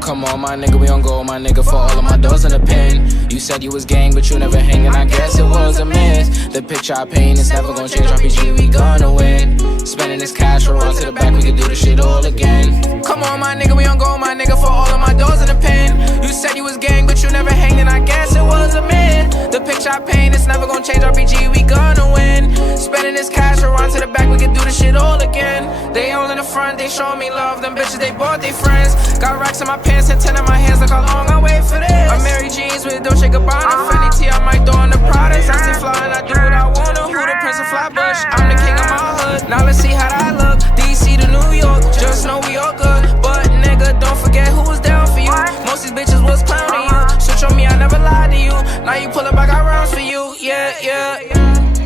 Come on, my nigga, we on go, my nigga, for all of my doors in the pen. You said you was gang, but you never hanging, I guess it was a miss. The picture I paint is never gonna change, RPG, we gonna win. Spending this cash, we'll run to the back, we can do this shit all again. Come on, my nigga, we on go, my nigga, for all of my doors in the pen. You said you was gang, but you never hanging, I guess it was a myth. The picture I paint is never gonna change, RPG, we gonna win. Spending this cash, we'll run to the back, we can do this shit all again. They all in the front, they show me love, them bitches, they bought they friends. Got racks in my pants and 10 in my hands, look how long I wait for this. I'm Mary Jeans with Dolce Gabbana, Fendi T, I might throw on the products. I stay fly and I do what I wanna. Who the Prince of Flatbush? I'm the king of my hood. Now let's see how that look. DC to New York, just know we all good. But nigga, don't forget who was down for you. Most these bitches was clowning you. Switch on me, I never lied to you. Now you pull up, I got rounds for you. Yeah.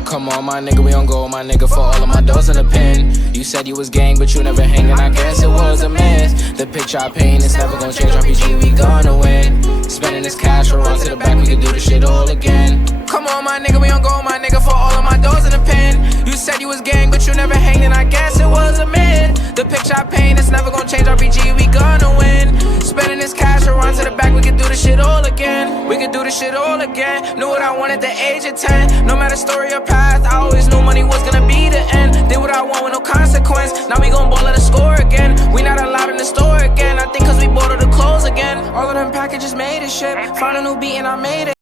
Come on, my nigga, we on go, my nigga, for all of my doors in the pen. You said you was gang, but you never hanging, I guess it was a miss. The picture I paint is never gonna change, RPG, we gonna win. Spending this cash, we'll run to the back, we can do this shit all again. Come on, my nigga, we on go, my nigga, for all of my doors in the pen. You said you was gang, but you never hanging, I guess it was a myth. The picture I paint is never gonna change, RPG, we gonna win. Spending this cash, we'll run to the back, we can do this shit all again. We can do this shit all again. Knew what I wanted at the age of 10. No matter story or path, I always knew money was gonna be the end. Did what I want with no consequence. Now we gon' ball at the score again. We not allowed in the store again. I think cause we bought all the clothes again. All of them packages made it shit. Found a new beat and I made it